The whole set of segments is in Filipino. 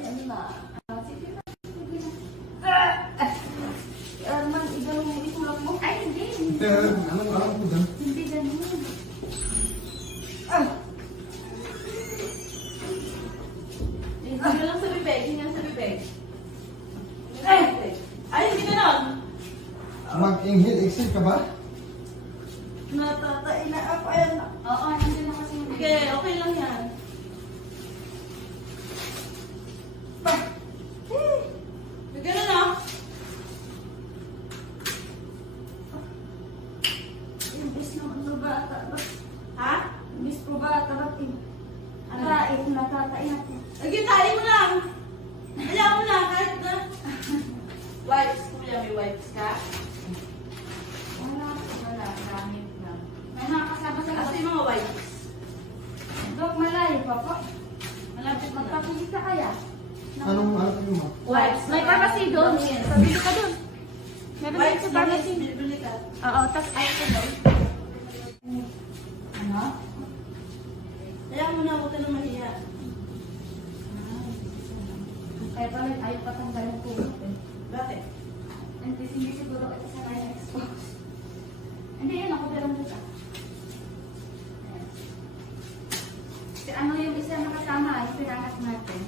ano na. Sige na. Arman, igalaw mo itulak mo. Ay, hindi. Alam ko dyan. Hindi ganun. Hinga lang sa bibig, hinga lang sa bibig. Ay, hindi ganon. Mag-inhale, exhale ka ba? Natatay na ako. Ayan na. Oo, nandiyan na kasi. Okay, okay lang yan. Ganun na. Imbis na magbata. Ha? Imbis ko ba, tabatin. Atain, natatain natin. Nagitain mo lang. Ayaw mo lang, kahit na. Wipes, kuya, may wipes ka? Wala, gamit lang. May nakakasama sa Kasi yung mga wipes. Dok, malayo pa po. Malapit na. Magpapili ka kaya? Anong mo? Wipes. May pharmacy doon. Pabili ka doon. Meron din Wipes, sa pharmacy. bili ka. Oo, tas ayaw ko doon. Ano? Ayaw mo na, huwag ka na mahiya. Kaya pala ayaw patanggalin ko. Bakit? Hindi siguro ito sa kaya expose. Hindi, yan ako dalang dito. Si ano yung isa nakasama ay pinanak natin.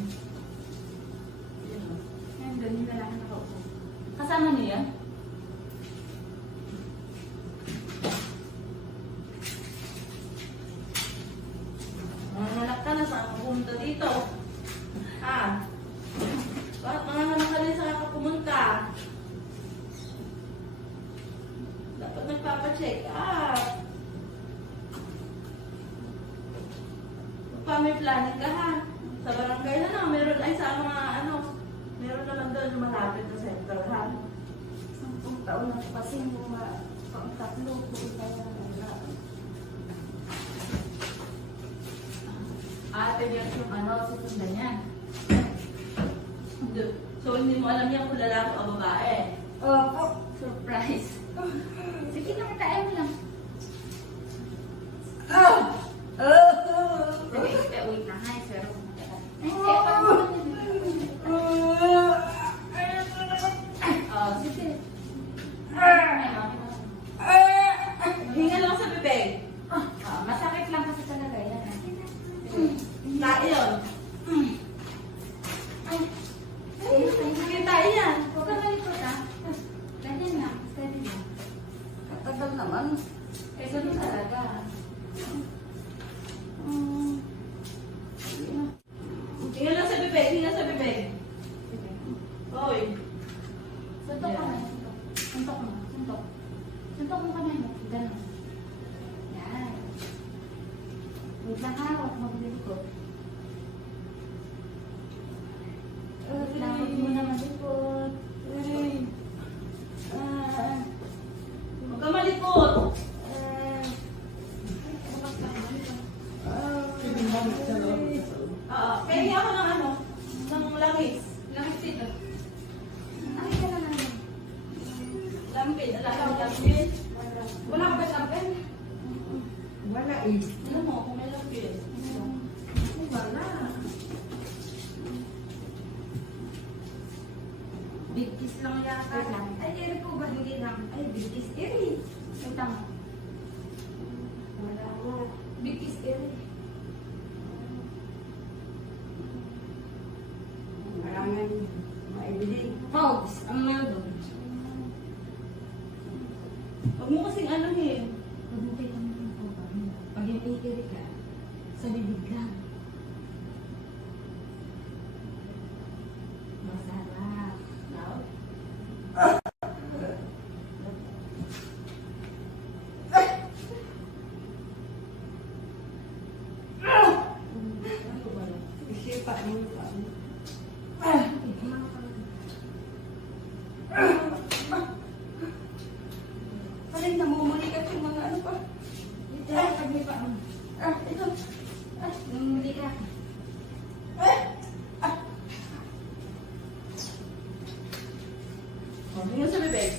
Yan doon, yung lalaki nakaupo. Kasama niyo yan? Manganak ka na, saan ka pumunta dito? Ha? Bakit manganak ka rin, saan ka pumunta? Dapat nagpapacheck up. May planning ka ha? Sa barangay na lang, meron ay sa mga ano, meron naman doon yung malapit na center ha? 10 taon na kasi mga pang-tatlo ko kaya wala. Ate niya yung ano, susundan niya. So hindi mo alam yan kung lalaki o babae. Opo. Surprise. Sige na, tayo mo lang. Sige, wait na nga, sir. Sige. Hinga lang sa bibig. Masakit lang kasi talaga yan. Tayo yun. Sige tayo yan. Huwag ka malikot ha. Ganyan na. Steady na. Katagal naman. Eh, ganun talaga. Hinga lang sa bibig. Hinga sa bibig. Hoy. Suntok ka na. Suntok mo. Suntok. Suntok mo ka na yun. Ganun. Yan. Wait lang ha. Huwag magbilikot. Wait lang. Huwag mo na malikot. Huwag ka malikot. Kaya ako ng ano, ng langis. Langis dito. Ay, ka na lang. Lampin. Alam mo, lampin. Wala ka ba sampin? Wala eh. Alam mo, kung may lampin. Wala. Big kiss lang yata. Ay, eri po ba? Hindi lang. Ay, big kiss eri. Ito mo. Wala mo. Big kiss eri. Maraming maibili. Hogs, ang meron. Huwag mo kasing anuhin. Pag mo kayo ng pag yung eri ka, sa bibig lang. Masarap. Now, Isipa mo pa. paling namumulikat yung mga ano pa. Ito, pag may pa. Ito. Hindi ka. Hinga sa bibig.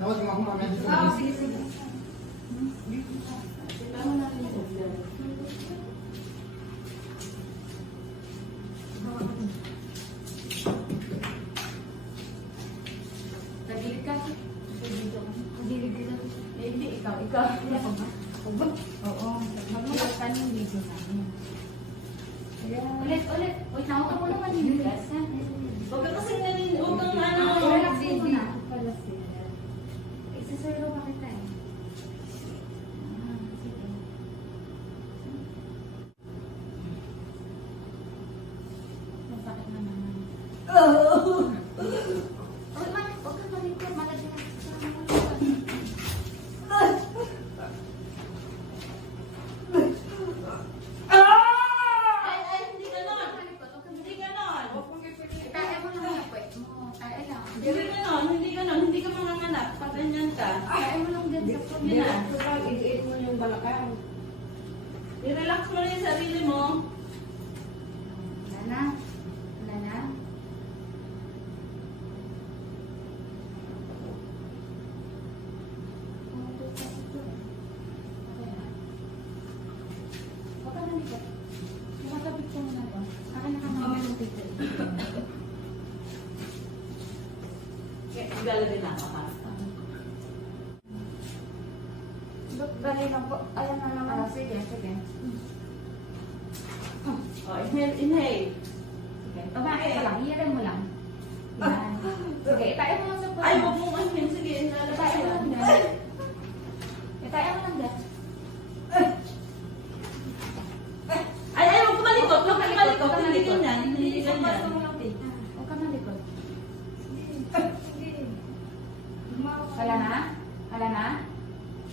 Tawag mo ako mamaya dito. Oo, sige, sige. Tama natin. ka. Oo. Magmulat ka ng video sa akin. Ulit. Uy, nakuha mo naman yung glass, ha? Huwag ka kasing huwag kang ano. Relax mo na. Isasero pa kita eh. Sige. Masakit na naman. Uy, huwag kang malikot. Malagyan Ay, hindi ganon. Hindi ganon. Itaya mo lang yung puwet mo. Taya lang. Hindi ganon. Hindi ka manganganak. Pag ganyan ka. Taya mo lang dyan sa puwet. Yun na. Idiin mo yung balakang. I-relax mo na yung sarili mo. Wala na. Wala na. Huwag ka nalikot. Nakasabit ko muna ba? Akin na kamay yung picture. Galing na ako ha. Dali lang po. Ayan na naman. Sige. Oh, inhale. Sige. Pabakit ka lang. Iyarin mo lang. Yan. Sige. Itaya mo lang sa puwet. Ay, huwag mong anuhin. Sige, inhale. Itaya mo lang dyan. Itaya mo lang dyan. Ay, huwag ka malikot. Huwag ka malikot. Hindi ganyan. Hindi ganyan. Huwag ka malikot. Wala na? Wala na?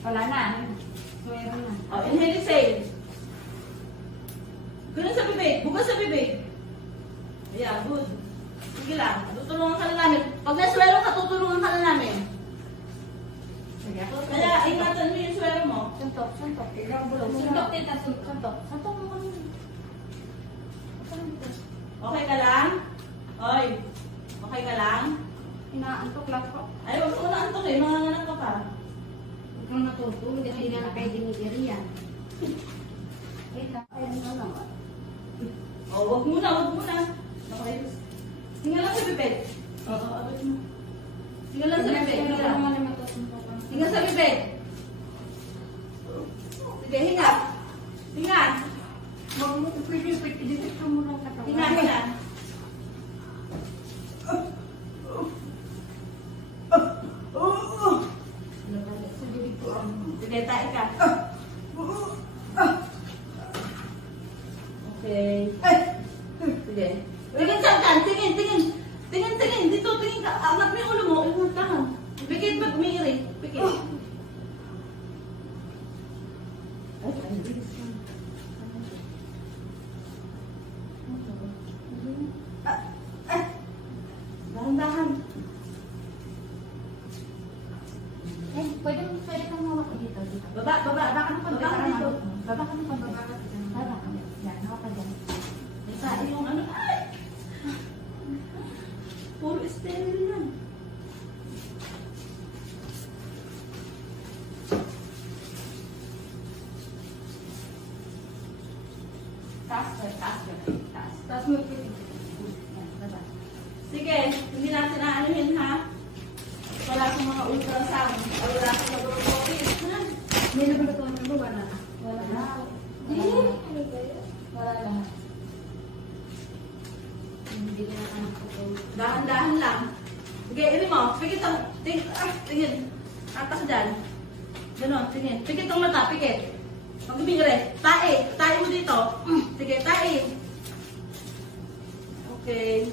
Wala na? Meron na. Oh, inhale, exhale. Ganun sa bibig. Bukas sa bibig. Ayan, good. Sige lang. Tutulungan ka na namin. Pag naswero ka, tutulungan ka na namin. Sige. Kaya, ingatan mo yung swero mo. Suntok. Ilang bulong mo Suntok, na. tita. Suntok. Suntok mo kami. Okay ka lang? Oy. Okay ka lang? Inaantok lang po. Ay, huwag mo na antok eh. Manganganak ka pa. Huwag kang matutulog. Hindi na pwede ni Irian. Wait lang. Ayan na naman. Oh, huwag muna. Okay. Tingnan lang sa bibig. Oo, abot mo. Tingnan lang sa bibig. Tingnan sa bibig. Sige, hinga. Hinga. Pwede i-detect mo lang katawan. Hinga. Sa bibig ko ang... Sige, tayo ka. Okay. Sige. Tingin sa kan. Tingin. Dito, tingin ka. Angat mo yung ulo mo. Ingat ka. Pikit pag umiiri. Pikit. Ay, bilis ka. Dahan-dahan. Eh, pwede kang mawak dito. Baba. Baba ka ng konti. Baba ka dito. Baba ka ng konti. Baba ka. Yan, hawak ka dyan. Isa yung ano. Ay! Puro sterile lang. Taas. Tapos mo pwede. Yan, baba. Sige, hindi natin aanuhin ha. Wala akong mga ultrasound. Wala akong laboratories. Ha? May laboratory mo, wala na. Wala na. Wala lahat. Hindi na anak ko to. Dahan-dahan lang. Sige, ini mo. Pikit ang... Tingin. Tatak dyan. Ganon, tingin. Pikit ang mata, pikit. Pag umingre. Tae. Tae mo dito. Sige, tae. Okay.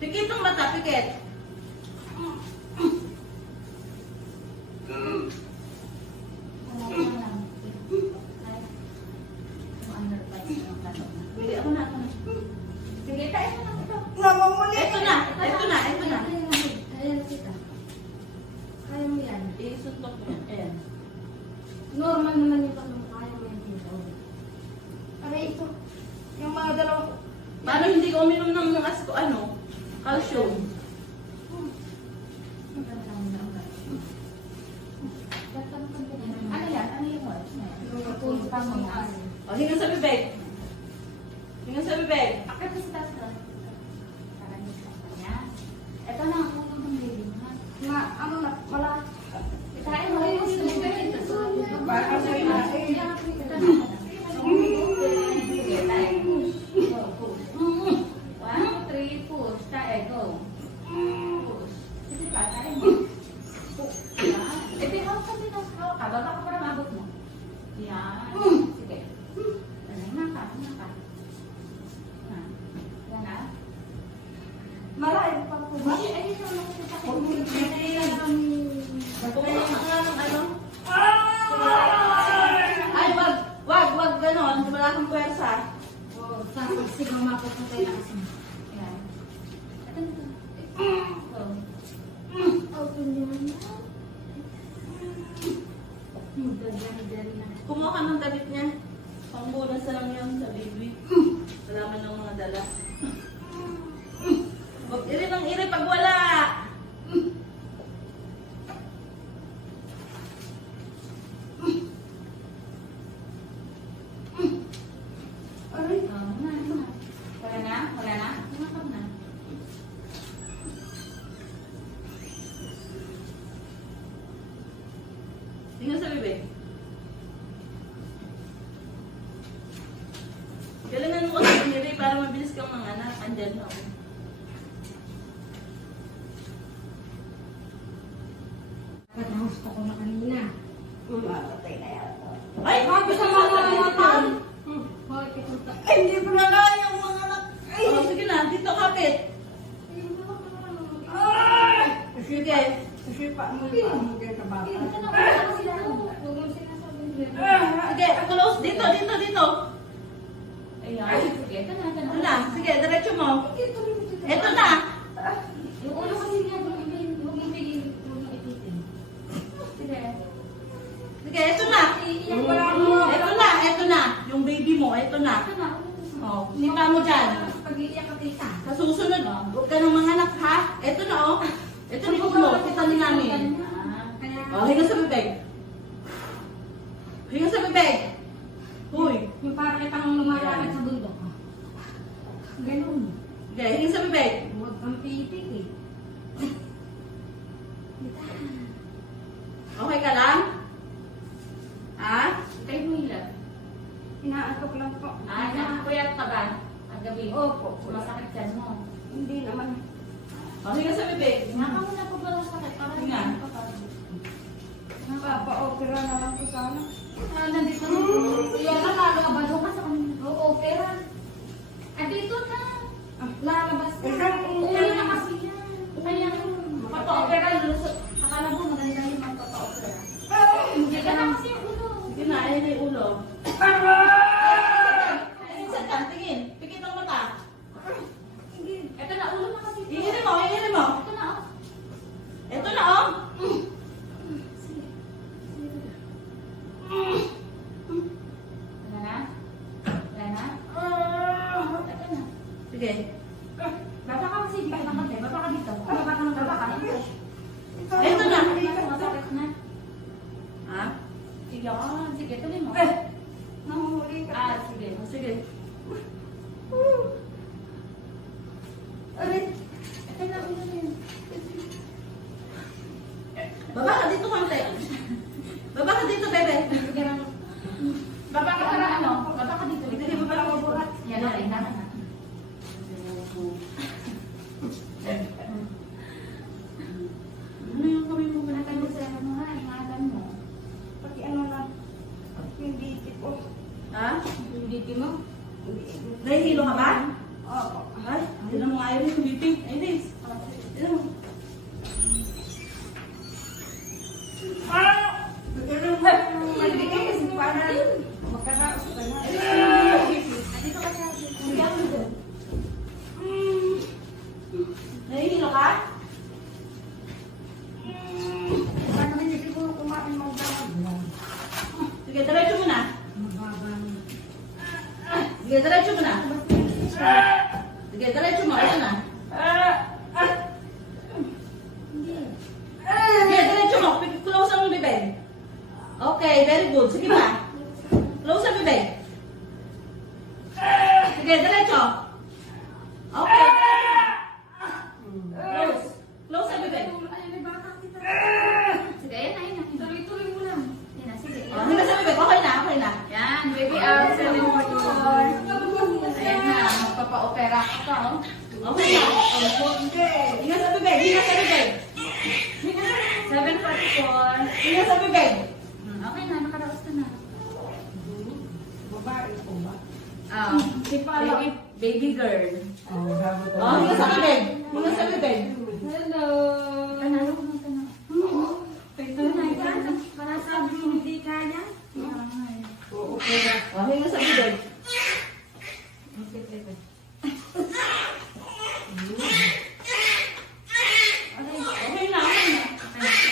Pikit ang mata, pikit. Wala na lang. Ay. Kung ano pa yung tanong. Bili ako na. Sige, tayo mo lang ito. Namamuli! Ito na. Kaya kita. Kaya mo yan. Isuntok mo yan. Ayan. Normal naman yung tanong. Kaya mo yan dito. Aray, ito. Yung mga dalawa. Paano hindi ka uminom ng calcium? Ano yan? Ano yung words na yan? Tulog pa mo yan. O, hingan sa bibig. Hingan sa bibig. Akit mo sa taas ka. Parang gusto ka niya. Ito na ang ulo ng baby mo. Na, ano na, wala. Yan. Sige. Hinga ka. Yan na. Malayo pa po ba? Ay, ito na kasi sakit. Kumuha ka nga ng ano? Ay, wag ganon. Wala kang pwersa. Oo, tapos si mama ko po tayo kasi. Yan. Ito na. Oh. Open naman na. Dari na. Kumuha ka ng damit niya. Pangbunas na lang yun sa baby. Wala man ng mga dala. Huwag iri ng iri pag wala. Aray. Oh, na. Wala na? Wala na? Tumakap na. Tingnan sa bibig. Galingan mo kasi ng iri para mabilis kang manganak. Andyan na ako. Dapat na gusto ko na kanina. Mamatay na yata. Ay! Bakit sa mga matan? Bakit ito? Ay, hindi ko na kaya ang mga anak. Oh, sige na, dito kapit. Sige. Kasi pa mo yung ka bata. Ito na. Wala na sila. Huwag mo sinasabi. Sige, close. Dito. Ayan. Sige, ito na. Ito na. Sige, diretso mo. Ito na. Yung ulo kasi niya, huwag mong tigil. Huwag mong ipitin. Sige. Sige, ito na. Ito na. Yung baby mo, ito na. Ito na. Oh, sika mo dyan. Pag-iiyak ka tita. Sa susunod, huwag ka ng mga anak, ha? Ito na, oh. Ito na yung ulo. Kita ni namin. Kaya, Oh, hinga sa bibig. Hinga sa bibig. Huy. yung parang kitang lumalakad sa bundok. Ganun. Sige, hinga sa bibig. Huwag kang pitik eh. Okay ka lang? Ha? Kayo mo ilan. Inaantok lang po. Nakakuyat ka ba? Ang gabi. Opo. Masakit dyan mo. Hindi naman. Oh, hinga sa bibig. Naka mo na po ba ang sakit? Para Nga. Papa-opera na lang po sana. Nandito na. Yan na, nakakabalo ka sa kanila. Oo, opera. At dito na. Lalabas ka. Ulo na kasi yan. Kaya mapapa-opera. Akala mo maganda yung mapapa-opera. Hindi ka na kasi yung ulo. Sige na, ayun na yung ulo. Ayun sa tan, tingin. Pikit ang mata. Ito na, ulo na kasi. Iirin mo. Ito na, oh. Ito na, oh. Sige. Wala na? Wala na? Ito na. Sige. Baba ka kasi dito na kasi. Baba ka dito. Baba ka. Ito na. Masakit na. Ha? Sige, sige, tuloy mo. Nahuli ka. Sige. Sige. Aray. Ito na, ulo na yun. Baba ka dito, konti. Baba ka dito, bebe. Sige lang. Baba ka para ano? Baba ka dito. Hindi mo pala mabuhat. Yan na rin, na. Ano yung kami mo ba? Nakano sa ano ha, ingatan mo. Pati ano na. Yung diti ko. Ha? Yung diti mo. Nahihilo ka ba? Oo. Ay, hindi na mo ayaw yung bibig. Ay, Liz. Ito mo. Malinis. Para magkaraos ka na. Dito ka sa Sige mo doon. Nahihilo ka? Paano hindi ko kumain mga gamag? Sige, diretso mo na. Mababang. Sige, diretso mo na. Sige, diretso mo. Ito na. Sige, diretso mo. Close ang bibig. Okay, very good. Sige pa. Close ang bibig. Sige, diretso. Okay. Close. Close ang bibig. Sige, ayun na. Tuloy-tuloy mo lang. Yan na, sige. Oh, hindi sa bibig. Okay na, okay na. Yan, baby out sa motor. Ayan na, magpapa-opera ka pa, oh. Okay na. Ingat sa bibig. Ingat sa bibig. 7:44. Ingat sa bibig. Okay na, nakaraos ka na. Babae po ba? Si baby girl. Oh, bago ko. Oh, hinga sa bibig. Hinga sa bibig. Hello. Panalo ko ng tanong. Ito na yan. Para sabi mo hindi kaya. Oo, okay na. Oh, hinga sa bibig. Okay na, okay na.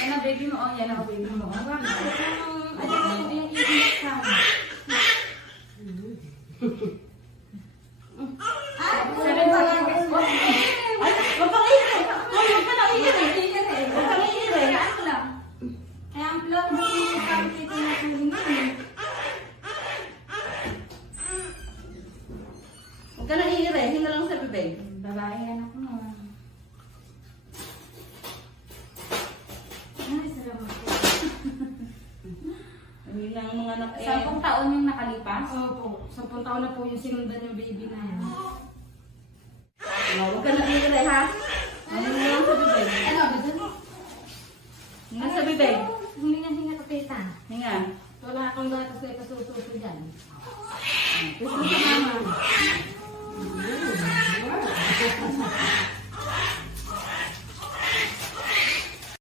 Yan ang baby mo. Oh, yan ang baby mo. Ay, wag kang iirin. Hoy, wag ka nang iirin. Wag kang iirin. Kaya ang vlog mo yung sabi dito na kulinan. Huwag ka nang iirin. Hinga lang sa bibig. Babae yan ako mo. Ay, salamat po. Hindi lang mga anak eh. 10 taon yung nakalipas. Opo, 10 taon na po yung sinundan yung baby na yan. Huwag ka nang iirin, ha? Hinga lang sa bibig. Ano, doon? Hinga sa bibig. Huminga-hinga ka, tita. Hinga. Wala akong gatas na ikasususo dyan. Gusto sa mama.